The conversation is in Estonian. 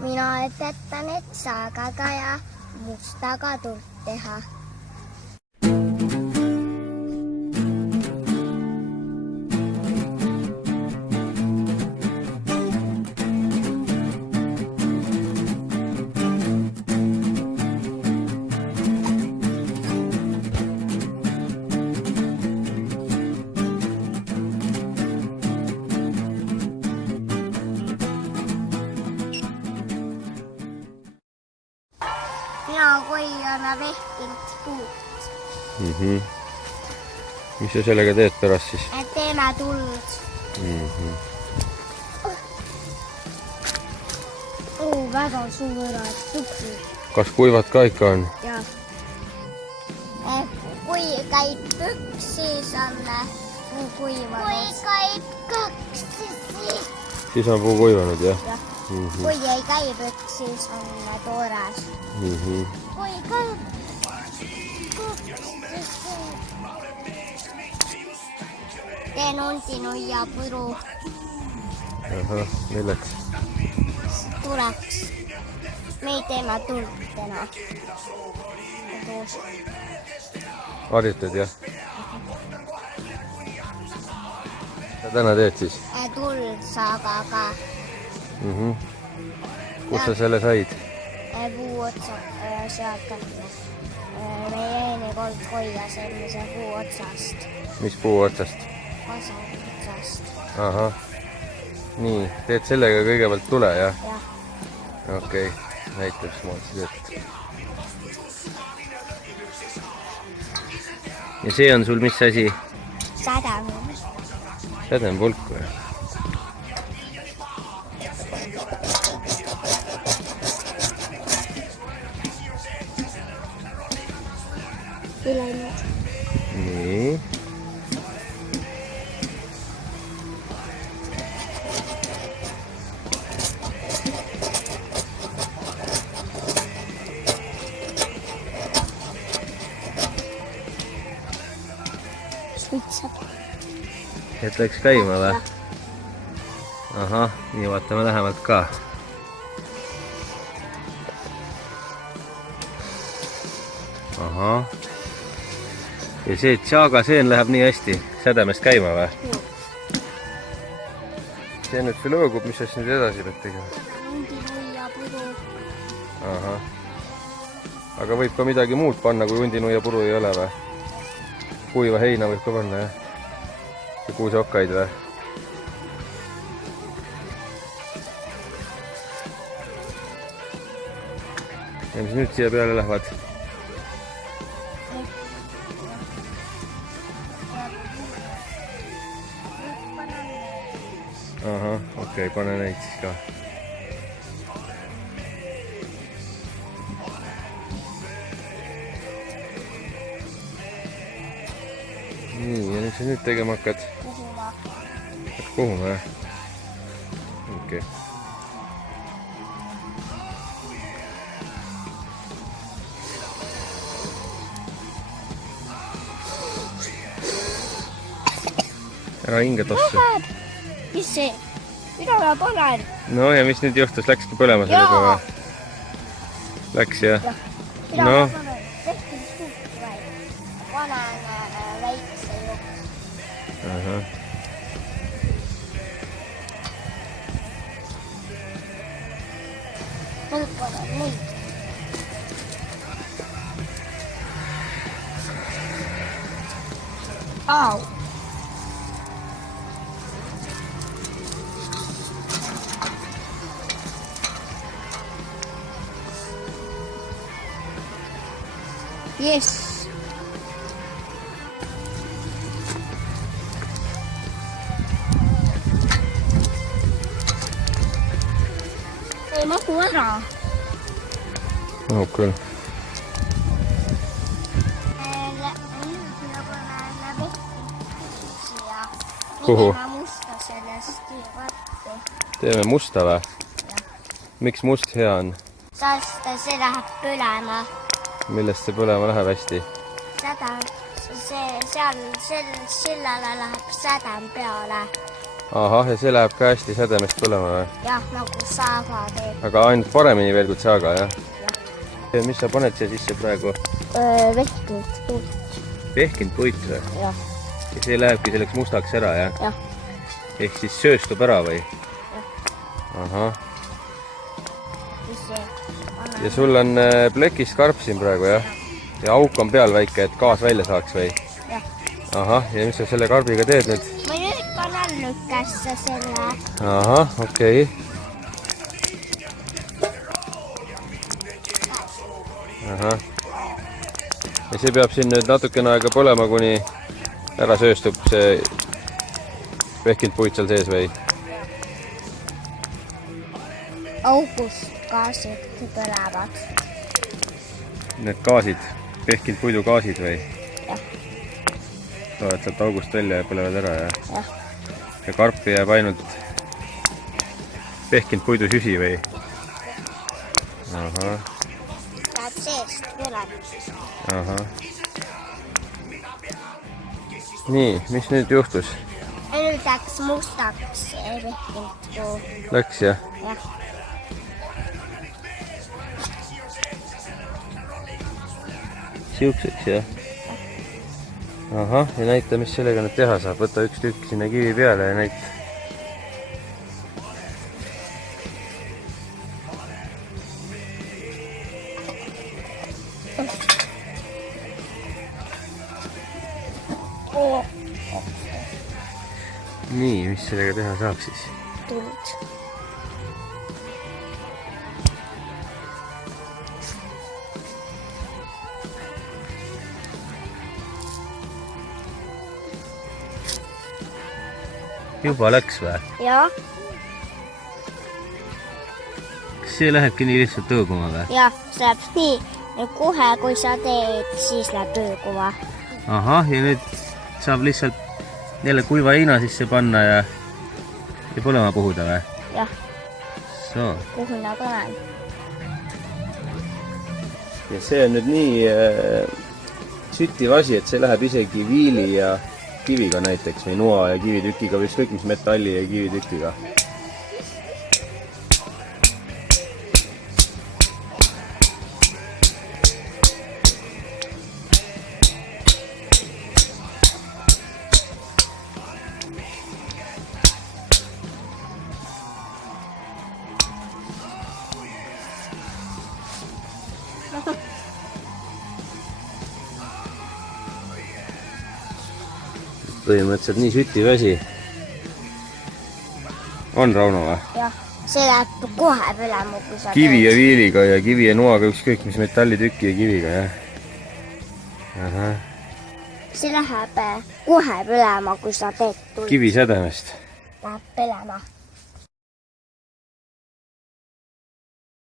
Mina õpetan, et saagaga ja mustaga tuld teha. Mina koiana vehkinud puud. Mis sa sellega teed pärast siis? Teeme tuld. Väga suured tükid. Kas kuivad ka ikka on? Jah. Kui käib üks, siis on puu kuivanud. Kui käib kaks, siis on puu kuivanud, jah? Kui ei käib üks, siis on toores. Kui käib kaks, siis teen undinuia puru. Milleks? Tuleks. Me ei teeme tuld täna. Harjutad, jah? Sa täna teed siis? Tuld saagaga. Kus sa selle said? Puu otsa sealt. Me jäime kord koia sellise puu otsast. Mis puu otsast? Kasari otsast. Ahah. Nii, teed sellega kõigepealt tule, jah? Jah. Okei, näita, mis maad sa teed. Ja see on sul mis asi? Sädem. Sädempulk või? Ülejäänud. Nii. Suitsab. Et läks käima või? Ahah, nii vaatame lähemalt ka. Ahah. Ja see tšaagaseen läheb nii hästi sädemest käima või? See nüüd sul õõgub, mis sa siis nüüd edasi pead tegema? Undinuia puru. Ahah. Aga võib ka midagi muud panna, kui undinuia puru ei ole või? Kuiva heina võib ka panna, jah? Ja kuusokkaid või? Ja mis nüüd siia peale lähevad? Ahah, okei, pane neid siis ka. Nii, ja mis sa nüüd tegema hakkad? Kuhuma. Kuhuma, jah? Okei. Ära hinge tossu. Mis see? Mida ma panen? No ja mis nüüd juhtus? Läkski põlema seal juba või? Läks, jah? Mida No. ma panen? Tehti suht vaid. Panen väikse juht. Ahah. Nüüd panen neid. Au! Yes. Ei mahu ära. Mahub küll. Kuhu? Musta sellest vatti. Teeme musta või? Miks must hea on? Sest see läheb põlema. Millest see põlema läheb hästi? Sädem. Sellele läheb sädem peale. ahah, ja see läheb ka hästi sädemest põlema või? jah, nagu saaga teeb. aga ainult paremini veel kui saaga, jah? Ja mis sa paned siia sisse praegu? Vehkinud puut. Vehkinud puit või? jah. ja see lähebki selleks mustaks ära, jah? jah. ehk siis sööstub ära või? jah. ahah. ja sul on plekist karp siin praegu, jah? ja auk on peal väike, et gaas välja saaks või? jah. ahah, ja mis sa selle karbiga teed nüüd? ma nüüd panen lükkesse selle. ahah, okei. ahah. ja see peab siin nüüd natukene aega põlema, kuni ära sööstub see vehkinud puit seal sees või? august gaasid põlevad. Need gaasid, vehkinud puidu gaasid või? jah. tulevad sealt august välja ja põlevad ära, jah? jah. ja karpi jääb ainult vehkinud puidu süsi või? ahah. Läheb seest põleb. ahah. nii, mis nüüd juhtus? nüüd läks mustaks vehkinud puu. Läks, jah? jah. Siukseks, jah? ahah, ja näita, mis sellega nüüd teha saab. võta üks tükk sinna kivi peale ja näita. nii, mis sellega teha saab siis? Tuld. juba läks või? jah. kas see lähebki nii lihtsalt tõõguma või? jah, see läheb nii. ja kohe, kui sa teed, siis läheb tõõguma. ahah, ja nüüd saab lihtsalt jälle kuiva heina sisse panna ja põlema puhuda või? jah. soo. kuhu ma panen? ja see on nüüd nii süttiv asi, et see läheb isegi viili ja kiviga näiteks või noa ja kivitükiga või ükskõik mis metalli ja kivitükiga. põhimõtteliselt nii süttiv asi. on, Rauno või? jah, see läheb kohe põlema, kui sa kivi ja viiliga ja kivi ja noaga, ükskõik mis metallitüki ja kiviga, jah? ahah. see läheb kohe põlema, kui sa teed tuld. kivi sädemest. Läheb põlema.